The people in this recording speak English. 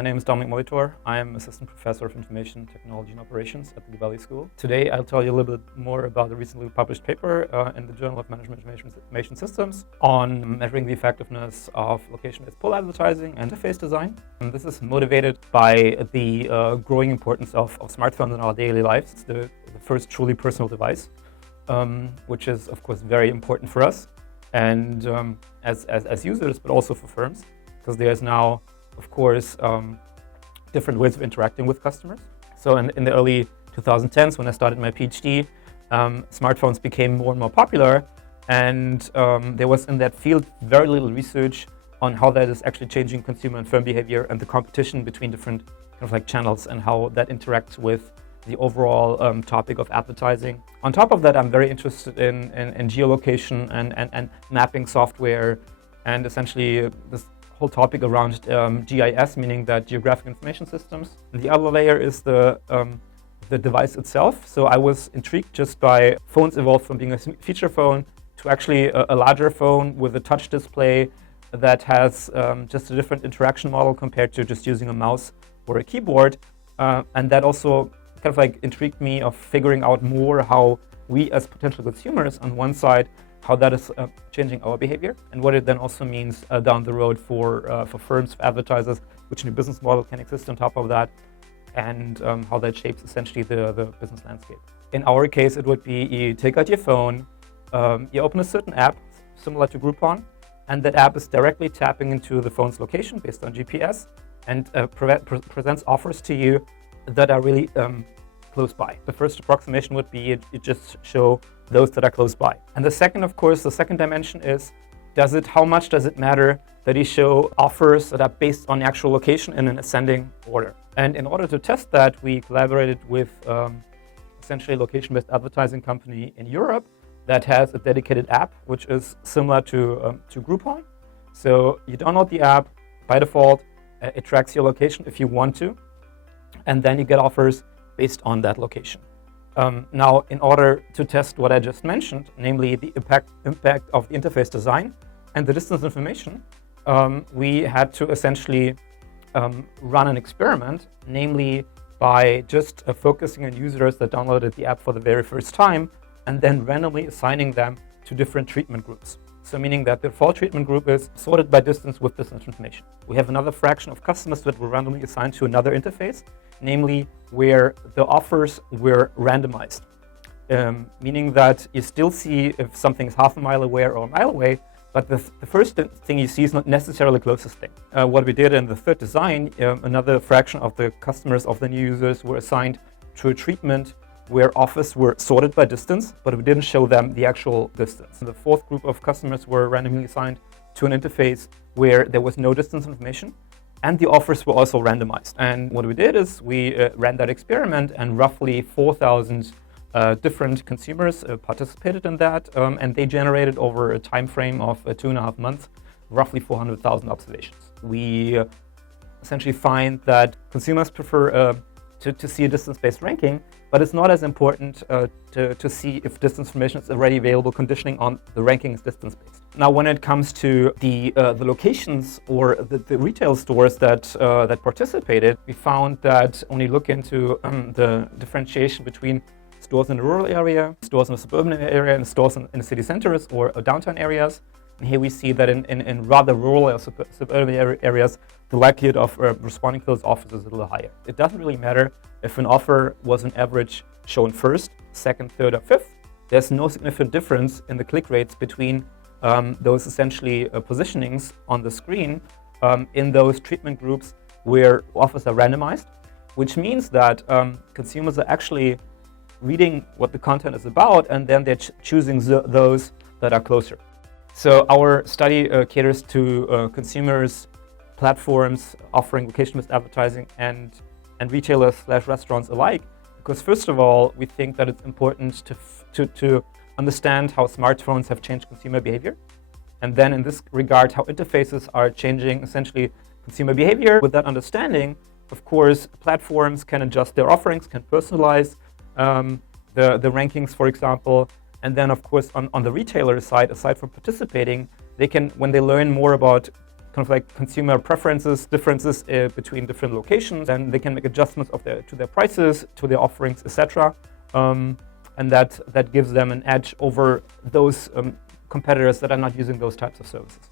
My name is Dominik Molitor. I am Assistant Professor of Information Technology and Operations at the Gabelli School. Today I'll tell you a little bit more about the recently published paper in the Journal of Management Information Systems on measuring the effectiveness of location-based pull advertising and interface design. And this is motivated by the growing importance of smartphones in our daily lives. It's the first truly personal device, which is of course very important for us and as users, but also for firms, because there's now of course, different ways of interacting with customers. So in the early 2010s, when I started my PhD, smartphones became more and more popular, and there was in that field very little research on how that is actually changing consumer and firm behavior and the competition between different channels and how that interacts with the overall topic of advertising. On top of that, I'm very interested in geolocation and mapping software, and essentially this whole topic around GIS, meaning that Geographic Information Systems. And the other layer is the device itself. So I was intrigued just by phones evolved from being a feature phone to actually a larger phone with a touch display that has just a different interaction model compared to just using a mouse or a keyboard. And that also intrigued me of figuring out more how we as potential consumers on one side, how that is changing our behavior, and what it then also means down the road for firms, for advertisers, which new business model can exist on top of that, and how that shapes essentially the business landscape. In our case, it would be you take out your phone, you open a certain app similar to Groupon, and that app is directly tapping into the phone's location based on GPS and presents offers to you that are really close by. The first approximation would be you just show those that are close by. And the second, of course, the second dimension is, how much does it matter that you show offers that are based on the actual location in an ascending order? And in order to test that, we collaborated with essentially a location-based advertising company in Europe that has a dedicated app, which is similar to Groupon. So you download the app, by default, it tracks your location if you want to, and then you get offers based on that location. Now, in order to test what I just mentioned, namely the impact of the interface design and the distance information, we had to essentially run an experiment, namely by just focusing on users that downloaded the app for the very first time and then randomly assigning them to different treatment groups. So meaning that the default treatment group is sorted by distance with distance information. We have another fraction of customers that were randomly assigned to another interface, namely where the offers were randomized, meaning that you still see if something is half a mile away or a mile away, but the first thing you see is not necessarily the closest thing. What we did in the third design, another fraction of the customers of the new users were assigned to a treatment where offers were sorted by distance, but we didn't show them the actual distance. The fourth group of customers were randomly assigned to an interface where there was no distance information, and the offers were also randomized. And what we did is we ran that experiment, and roughly 4,000 different consumers participated in that, and they generated over a time frame of 2.5 months, roughly 400,000 observations. We essentially find that consumers prefer to see a distance-based ranking, but it's not as important to see if distance information is already available, conditioning on the ranking is distance-based. Now, when it comes to the locations or the retail stores that participated, we found that when you look into the differentiation between stores in the rural area, stores in the suburban area, and stores in the city centers or downtown areas, and here we see that in rather rural or suburban areas, the likelihood of responding to those offers is a little higher. It doesn't really matter if an offer was on average shown first, second, third, or fifth. There's no significant difference in the click rates between those essentially positionings on the screen in those treatment groups where offers are randomized, which means that consumers are actually reading what the content is about, and then they're choosing those that are closer. So our study caters to consumers, platforms offering location-based advertising, and retailers/restaurants alike, because first of all, we think that it's important to understand how smartphones have changed consumer behavior, and then in this regard, how interfaces are changing essentially consumer behavior. With that understanding, of course, platforms can adjust their offerings, can personalize the rankings, for example. And then, of course, on the retailer side, aside from participating, they can, when they learn more about kind of like consumer preferences, differences between different locations, and they can make adjustments to their prices, to their offerings, etc. And that gives them an edge over those competitors that are not using those types of services.